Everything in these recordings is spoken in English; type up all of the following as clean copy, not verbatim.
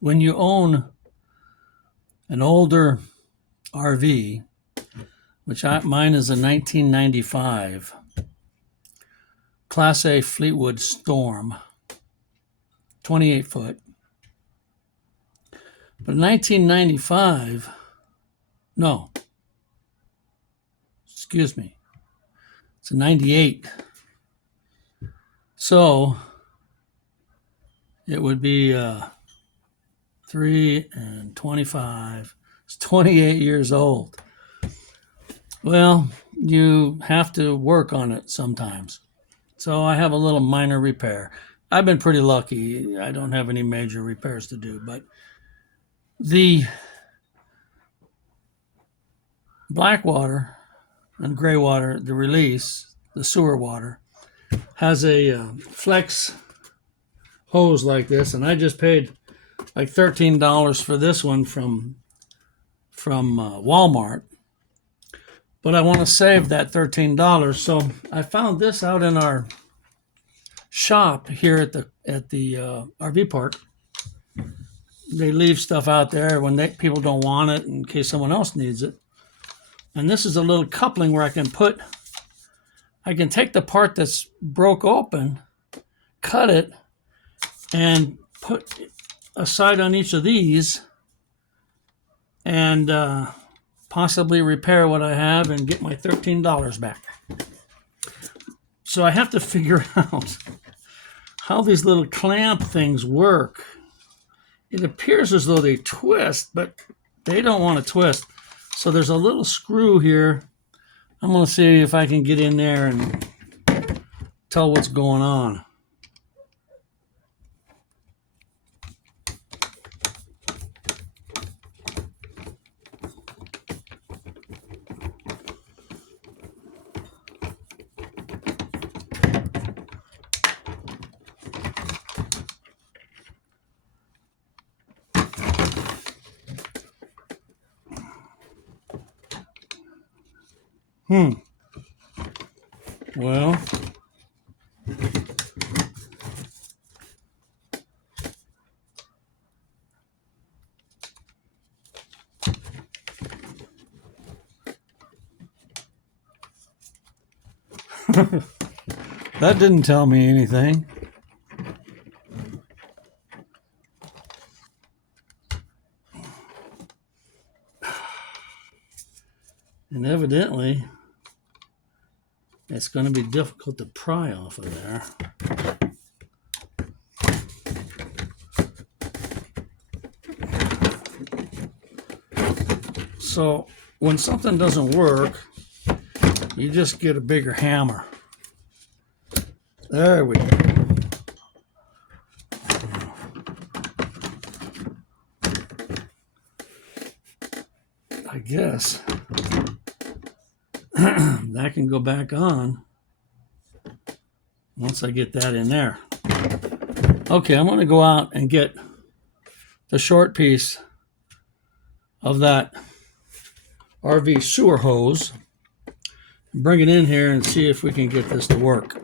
When you own an older RV, which mine is a 1995 Class A Fleetwood Storm, 28 foot. But 1995, no, excuse me, it's a 98. So it would be 3 and 25. It's 28 years old. Well, you have to work on it sometimes. So I have a little minor repair. I've been pretty lucky. I don't have any major repairs to do, but the black water and gray water, the release, the sewer water, has a flex hose like this, and I just paid like $13 for this one from Walmart. But I want to save that $13, so I found this out in our shop here at the RV park. They leave stuff out there when people don't want it in case someone else needs it. And this is a little coupling where I can take the part that's broke open, cut it, and put a side on each of these, and possibly repair what I have and get my $13 back. So I have to figure out how these little clamp things work. It appears as though they twist, but they don't want to twist. So there's a little screw here. I'm going to see if I can get in there and tell what's going on. Well, that didn't tell me anything. And evidently, it's going to be difficult to pry off of there. So when something doesn't work, you just get a bigger hammer. There we go. I guess that can go back on once I get that in there. Okay, I'm going to go out and get the short piece of that RV sewer hose, bring it in here and see if we can get this to work.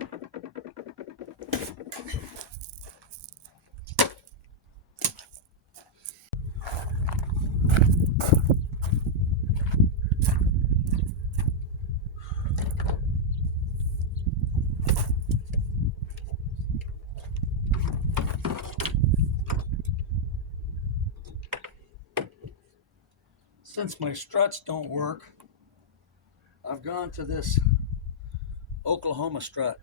Since my struts don't work, I've gone to this Oklahoma strut.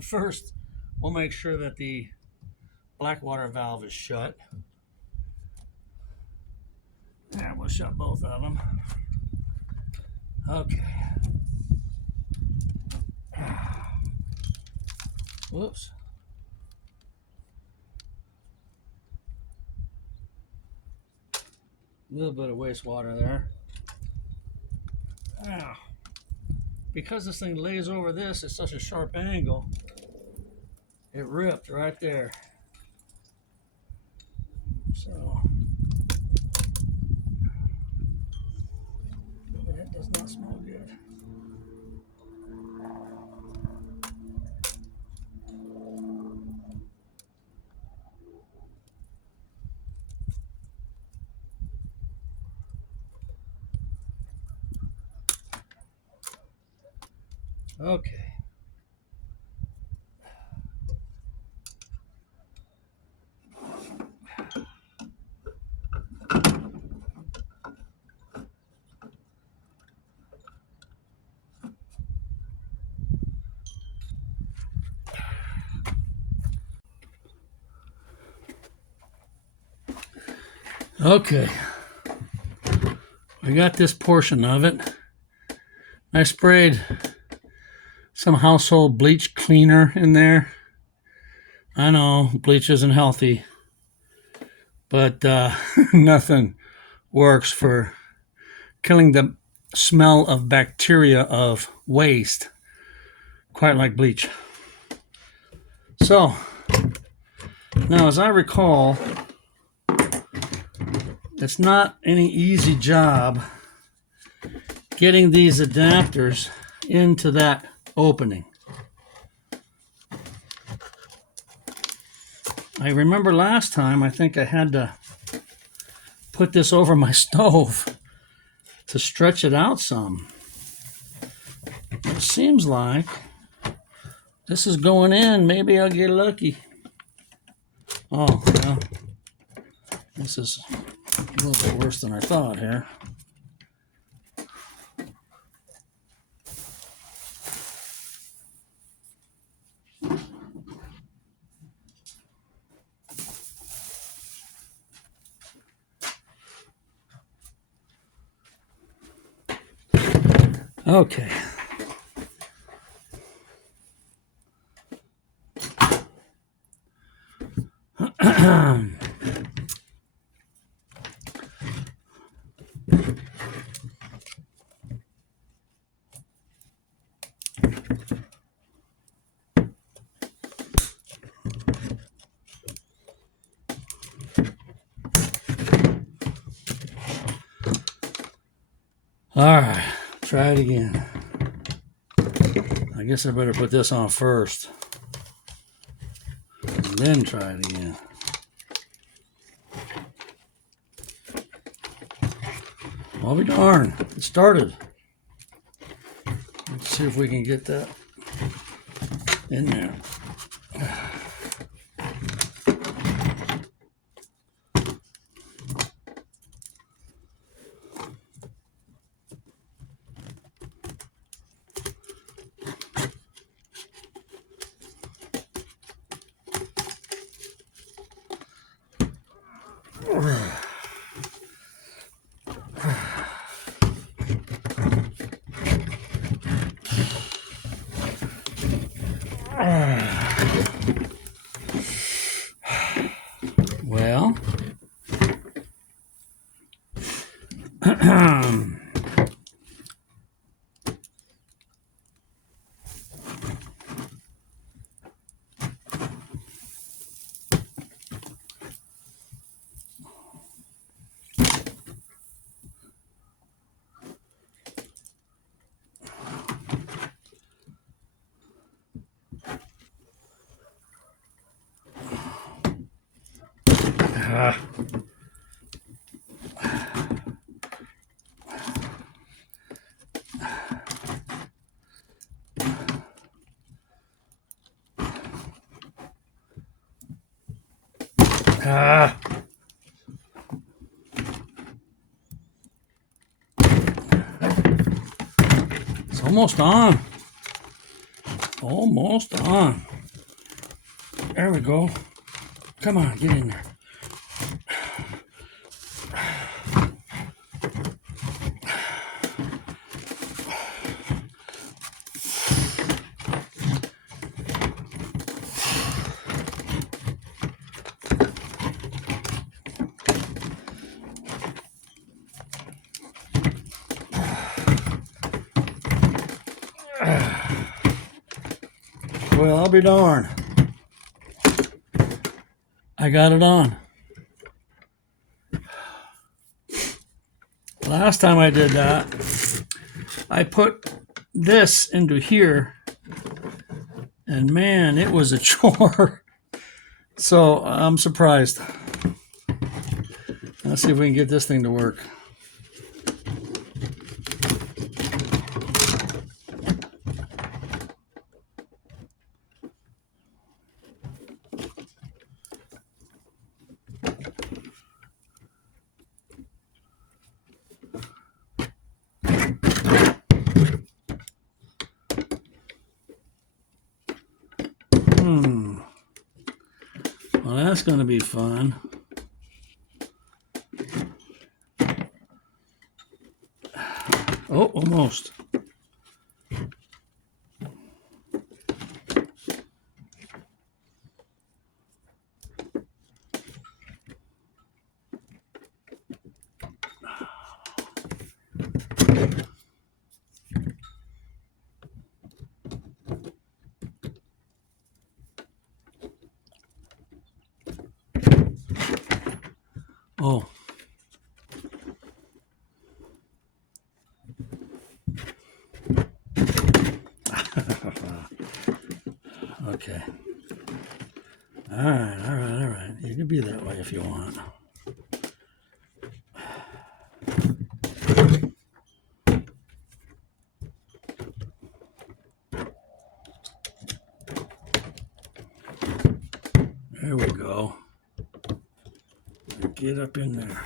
First, we'll make sure that the black water valve is shut. And we'll shut both of them. Okay. Whoops. A little bit of wastewater there. Now, because this thing lays over this at such a sharp angle, it ripped right there. So that does not smell good. Okay. Okay. I got this portion of it. I sprayed some household bleach cleaner in there. I know bleach isn't healthy, but nothing works for killing the smell of bacteria of waste quite like bleach. So now, as I recall, it's not any easy job getting these adapters into that opening. I remember last time, I think I had to put this over my stove to stretch it out some. It seems like this is going in. Maybe I'll get lucky. Oh, well, this is a little bit worse than I thought here. Okay. All right, try it again. I guess I better put this on first, and then try it again. I'll be darned, it started. Let's see if we can get that in there. Well, it's almost on. Almost on. There we go. Come on, get in there. Well, I'll be darned. I got it on. last time I did that, I put this into here, and man, it was a chore. So I'm surprised. Let's see if we can get this thing to work. Well, that's going to be fun. Oh, almost. Oh. Okay. All right. You can be that way if you want. There we go. Get up in there.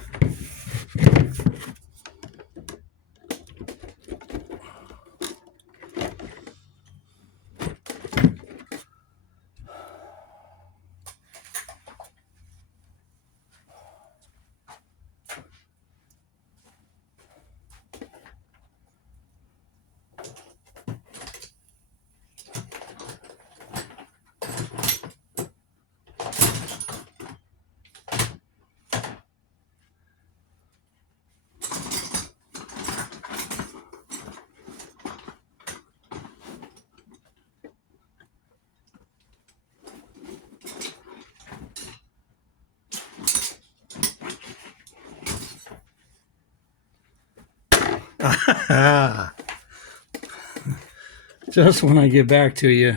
Just when I get back to you,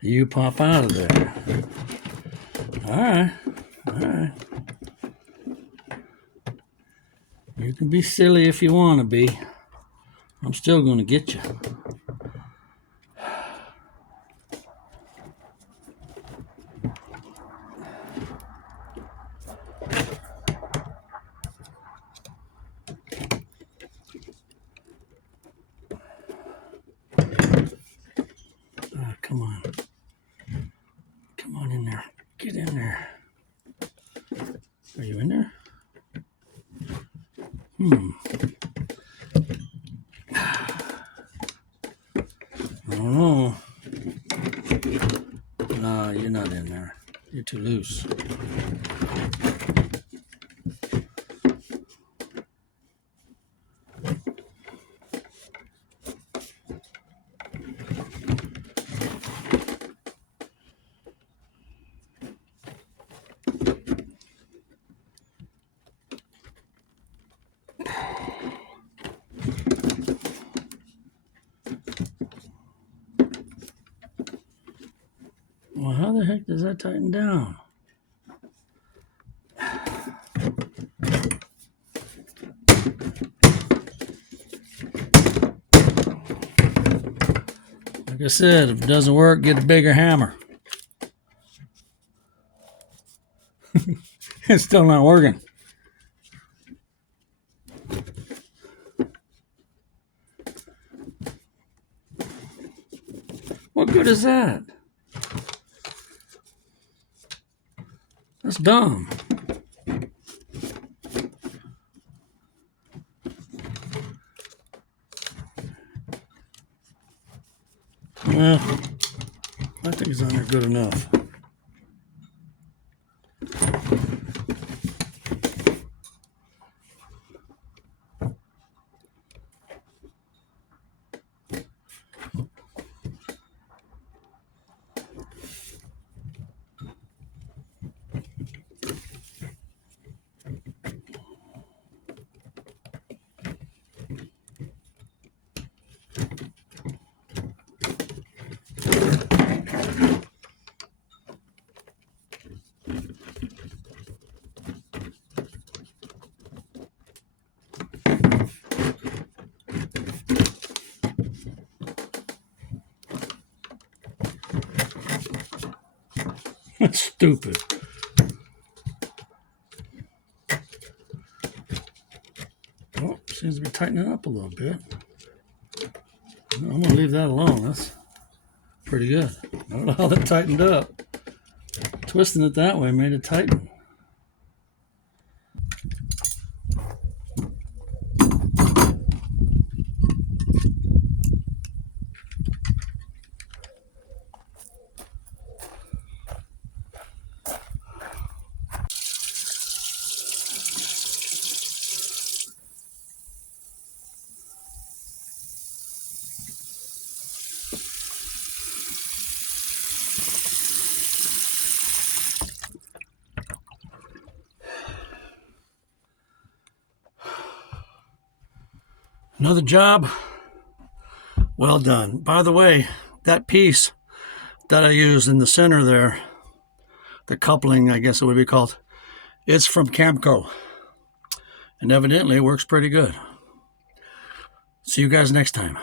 you pop out of there. All right. You can be silly if you want to be. I'm still going to get you. Come on. Come on in there. Get in there. Are you in there? I don't know. No, you're not in there. You're too loose. Well, how the heck does that tighten down? Like I said, if it doesn't work, get a bigger hammer. It's still not working. What good is that? That's dumb. Well, I think it's on there good enough. That's stupid. Oh, seems to be tightening up a little bit. I'm going to leave that alone. That's pretty good. I don't know how that tightened up. Twisting it that way made it tighten. Another job well done. By the way, that piece that I used in the center there, the coupling, I guess it would be called, it's from Camco. And evidently it works pretty good. See you guys next time.